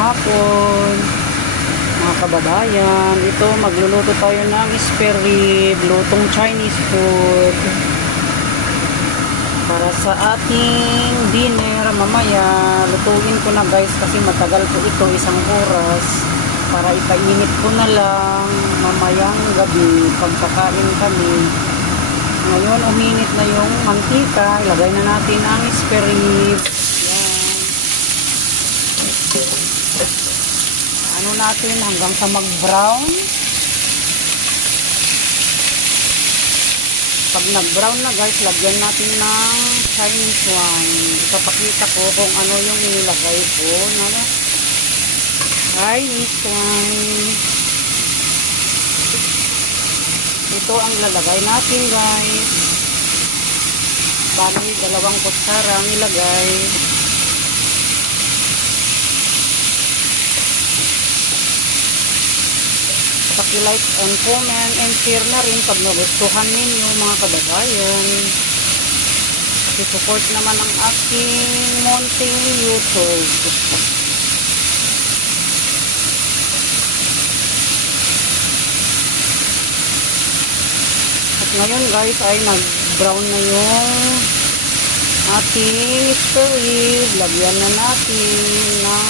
hapon, mga kababayan. Ito, magluluto tayo ng spare rib, lutong Chinese food. Para sa ating dinner mamaya, lutuin ko na guys kasi matagal po ito, 1 oras. Para ipainit ko na lang mamayang gabi pagkakain kami. Ngayon, uminit na yung mantika. Ilagay na natin ang spare rib. Ano natin hanggang sa mag-brown. Pag nag-brown na guys, lagyan natin ng Chinese wine. Ipapakita ko kung ano yung inilagay ko na Chinese wine. Ito ang lalagay natin guys. Bali, 2 kutsara ang ilagay. Paki-like and comment and share na rin pag nagustuhan ninyo mga kababayan. I-support naman ang aking munting YouTube. At ngayon guys ay nag-brown na yung ating spare rib. Lagyan na natin ng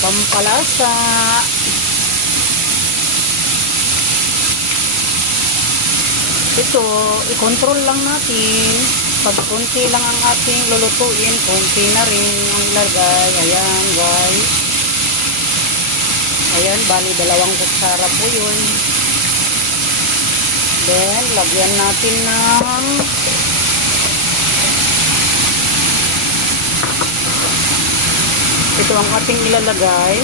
pampalasa. Ito, i-control lang natin. Pag konti lang ang ating lulutuin, konti na rin ang lagay. Ayan guys. Ayan, bali 2 kutsara po yun. Then, lagyan natin ng ito ang ating ilalagay.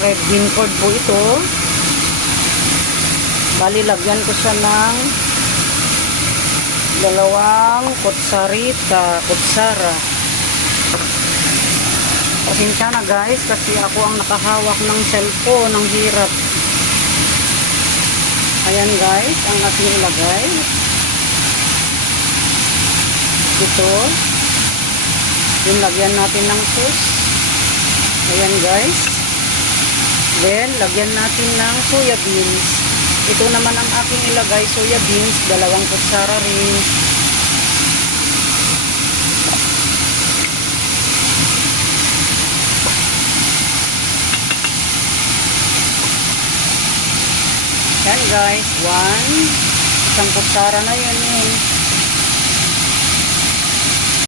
Red bean curd po ito. Bali, lagyan ko siya ng 2 kutsara. Pasensya na guys, kasi ako ang nakahawak ng cellphone, ng hirap. Ayan guys, ang ating ilagay. Ito. Yung lagyan natin ng sauce. Ayan guys. Then, lagyan natin ng soya beans. Ito naman ang aking ilagay, soya beans, 2 kutsara rin. Yan guys, 1 kutsara na yun.